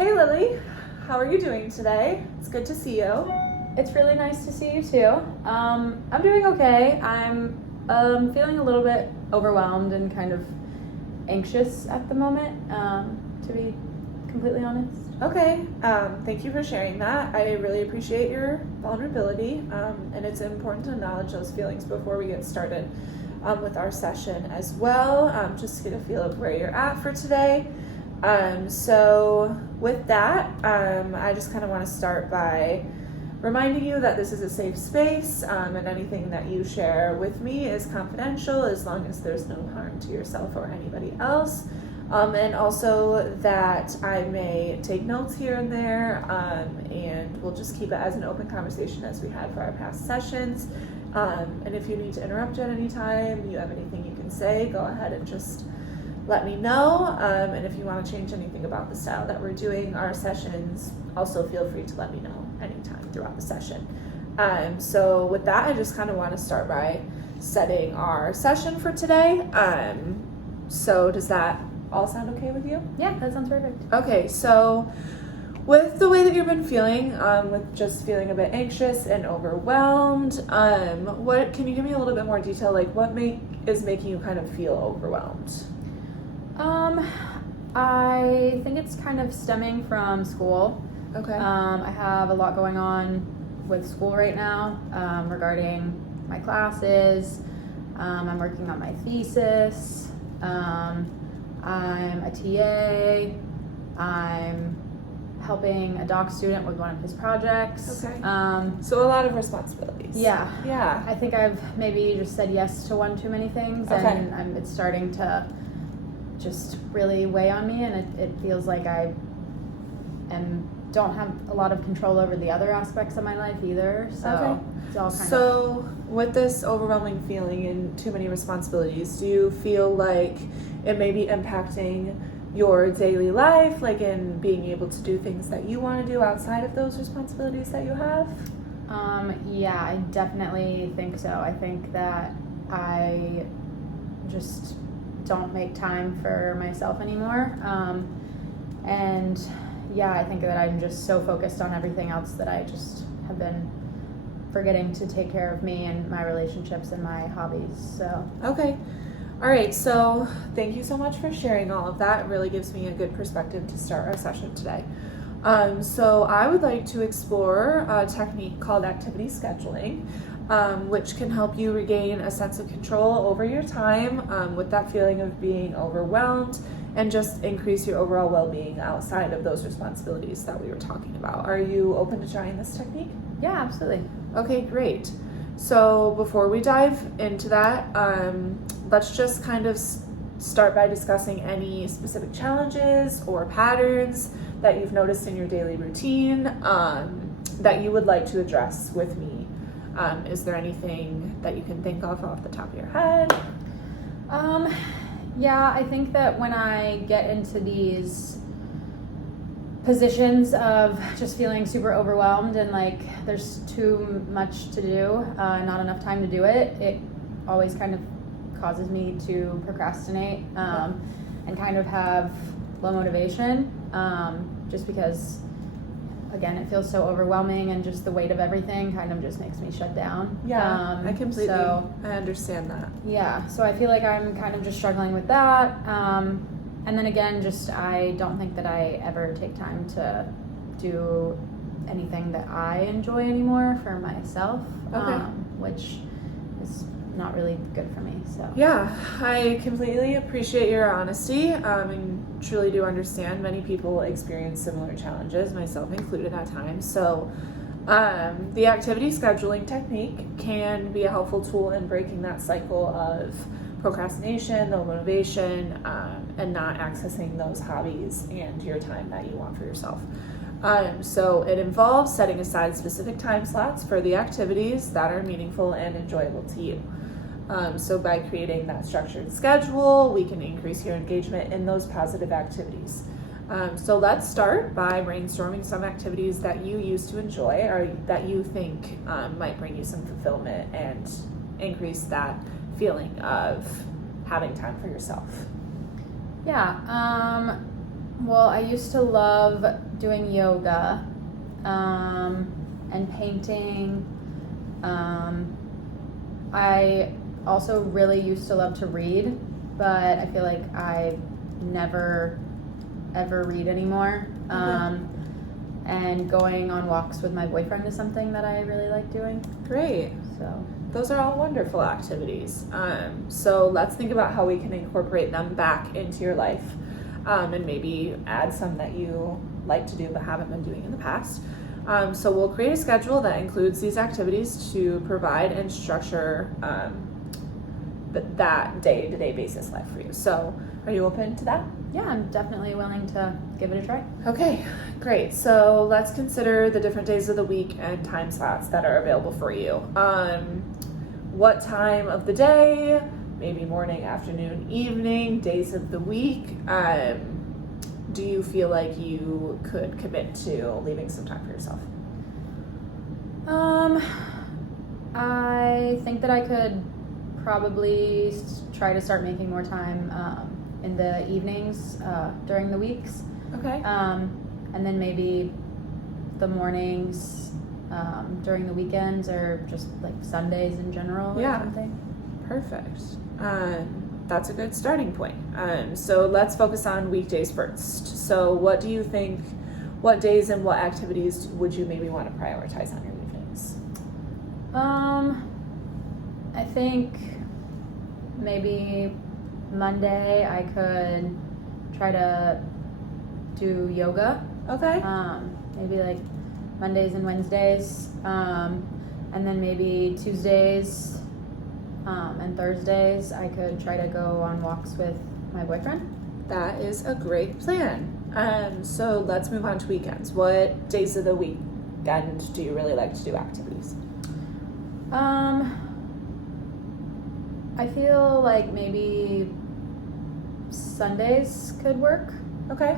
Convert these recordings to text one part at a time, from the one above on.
Hey Lily, how are you doing today? It's good to see you. It's really nice to see you too. I'm doing okay. I'm feeling a little bit overwhelmed and kind of anxious at the moment, to be completely honest. Okay, thank you for sharing that. I really appreciate your vulnerability, and it's important to acknowledge those feelings before we get started with our session as well, just to get a feel of where you're at for today. So with that, I just kind of want to start by reminding you that this is a safe space, and anything that you share with me is confidential as long as there's no harm to yourself or anybody else. And also that I may take notes here and there, and we'll just keep it as an open conversation as we had for our past sessions. And if you need to interrupt at any time, you have anything you can say, go ahead and just let me know. And if you want to change anything about the style that we're doing our sessions, also feel free to let me know anytime throughout the session. So with that, I just kind of want to start by setting our session for today. So does that all sound okay with you? Yeah, that sounds perfect. Okay, so with the way that you've been feeling, with just feeling a bit anxious and overwhelmed, what can you give me a little bit more detail? Like what is making you kind of feel overwhelmed? I think it's kind of stemming from school. Okay. I have a lot going on with school right now, regarding my classes. I'm working on my thesis. I'm a TA. I'm helping a doc student with one of his projects. Okay. So a lot of responsibilities. Yeah. Yeah. I think I've maybe just said yes to one too many things, Okay. and it's starting to just really weigh on me, and it feels like I don't have a lot of control over the other aspects of my life either. So Okay. it's all kind of. So with this overwhelming feeling and too many responsibilities, do you feel like it may be impacting your daily life, like in being able to do things that you want to do outside of those responsibilities that you have? Yeah, I definitely think so. I think that I just don't make time for myself anymore. And yeah, I think that I'm just so focused on everything else that I just have been forgetting to take care of me and my relationships and my hobbies. So Okay. All right. So thank you so much for sharing all of that. It really gives me a good perspective to start our session today. So I would like to explore a technique called activity scheduling, which can help you regain a sense of control over your time, with that feeling of being overwhelmed, and just increase your overall well-being outside of those responsibilities that we were talking about. Are you open to trying this technique? yeah, absolutely. Okay, great. So before we dive into that, let's just kind of start by discussing any specific challenges or patterns that you've noticed in your daily routine, that you would like to address with me. Is there anything that you can think of off the top of your head? Yeah, I think that when I get into these positions of just feeling super overwhelmed and like there's too much to do, not enough time to do it, it always kind of causes me to procrastinate, and kind of have low motivation, just because again it feels so overwhelming, and just the weight of everything kind of just makes me shut down. I completely I understand that. Yeah, so I feel like I'm kind of just struggling with that. And then again, just I don't think that I ever take time to do anything that I enjoy anymore for myself, Okay. Which is not really good for me. So Yeah, I completely appreciate your honesty, and truly do understand many people experience similar challenges, myself included at times. So the activity scheduling technique can be a helpful tool in breaking that cycle of procrastination, low motivation, and not accessing those hobbies and your time that you want for yourself. So it involves setting aside specific time slots for the activities that are meaningful and enjoyable to you. So by creating that structured schedule, we can increase your engagement in those positive activities. So let's start by brainstorming some activities that you used to enjoy or that you think might bring you some fulfillment and increase that feeling of having time for yourself. Yeah, Well, I used to love doing yoga and painting. I also really used to love to read, but I feel like I never ever read anymore. And going on walks with my boyfriend is something that I really like doing. Great. So Those are all wonderful activities. So let's think about how we can incorporate them back into your life, and maybe add some that you like to do but haven't been doing in the past. So we'll create a schedule that includes these activities to provide and structure that day-to-day basis life for you. So are you open to that? yeah, I'm definitely willing to give it a try. Okay, great. So let's consider the different days of the week and time slots that are available for you. What time of the day, maybe morning, afternoon, evening, days of the week, do you feel like you could commit to leaving some time for yourself? I think that I could probably try to start making more time in the evenings during the weeks. Okay. And then maybe the mornings during the weekends or just like Sundays in general or Yeah. something. Perfect. That's a good starting point. So let's focus on weekdays first. So what do you think, what days and what activities would you maybe want to prioritize on your evenings? I think maybe Monday I could try to do yoga. Okay. Maybe like Mondays and Wednesdays. And then maybe Tuesdays and Thursdays I could try to go on walks with my boyfriend. That is a great plan. So let's move on to weekends. What days of the weekend do you really like to do activities? I feel like maybe Sundays could work. Okay.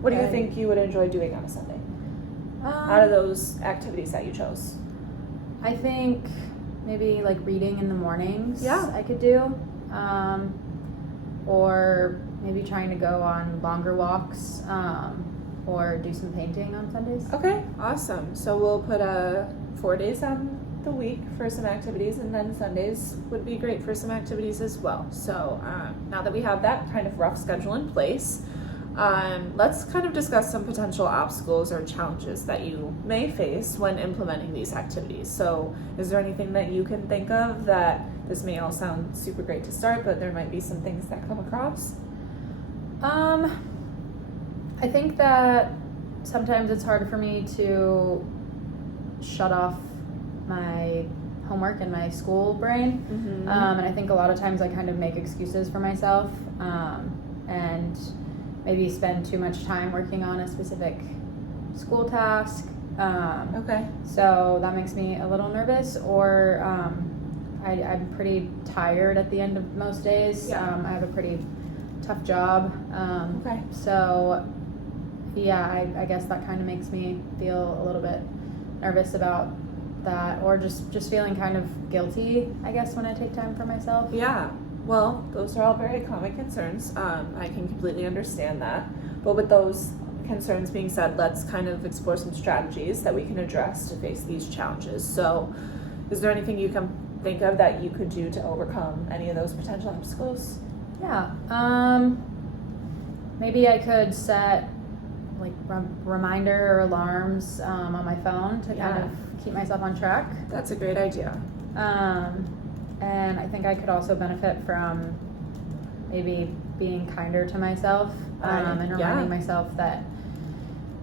What do you and- think you would enjoy doing on a Sunday? Out of those activities that you chose? I think maybe like reading in the mornings. Yeah. I could do. Or maybe trying to go on longer walks. Or do some painting on Sundays. Okay, awesome. So we'll put 4 days on the week for some activities, and then Sundays would be great for some activities as well. So now that we have that kind of rough schedule in place, let's kind of discuss some potential obstacles or challenges that you may face when implementing these activities. So is there anything that you can think of that this may all sound super great to start, but there might be some things that come across? I think that sometimes it's hard for me to shut off my homework and my school brain. Mm-hmm. And I think a lot of times I kind of make excuses for myself and maybe spend too much time working on a specific school task. Okay. So that makes me a little nervous, or I'm pretty tired at the end of most days. Yeah. I have a pretty tough job. Okay. So yeah, I guess that kind of makes me feel a little bit nervous about that, or just feeling kind of guilty, I guess, when I take time for myself. Yeah, well, those are all very common concerns. I can completely understand that. But with those concerns being said, let's kind of explore some strategies that we can address to face these challenges. So, is there anything you can think of that you could do to overcome any of those potential obstacles? Yeah. Maybe I could set like reminder or alarms on my phone to kind of keep myself on track. That's a great idea. And I think I could also benefit from maybe being kinder to myself and reminding myself that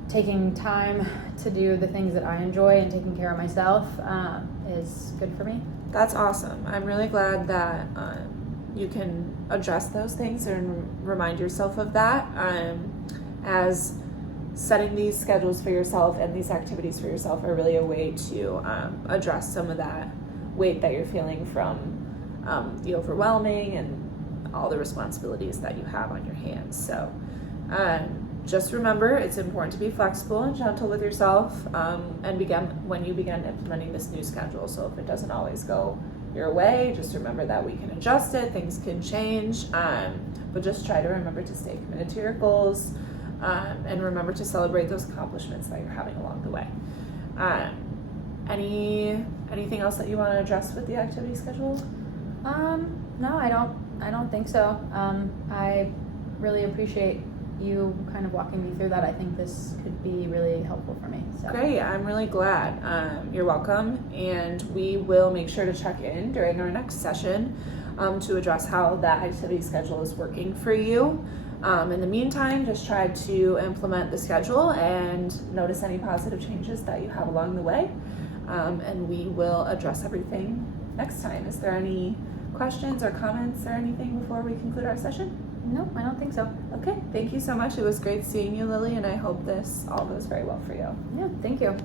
taking time to do the things that I enjoy and taking care of myself is good for me. That's awesome. I'm really glad that you can address those things and remind yourself of that, as setting these schedules for yourself and these activities for yourself are really a way to address some of that weight that you're feeling from the overwhelming and all the responsibilities that you have on your hands. So just remember, it's important to be flexible and gentle with yourself when you begin implementing this new schedule. So if it doesn't always go your way, just remember that we can adjust it, things can change, but just try to remember to stay committed to your goals, and remember to celebrate those accomplishments that you're having along the way. Anything else that you want to address with the activity schedule? No, I don't think so. I really appreciate you kind of walking me through that. I think this could be really helpful for me. So. Great, I'm really glad. You're welcome, and we will make sure to check in during our next session to address how that activity schedule is working for you. In the meantime, just try to implement the schedule and notice any positive changes that you have along the way, and we will address everything next time. Is there any questions or comments or anything before we conclude our session? No, I don't think so. Okay, thank you so much. It was great seeing you, Lily, and I hope this all goes very well for you. Yeah, thank you.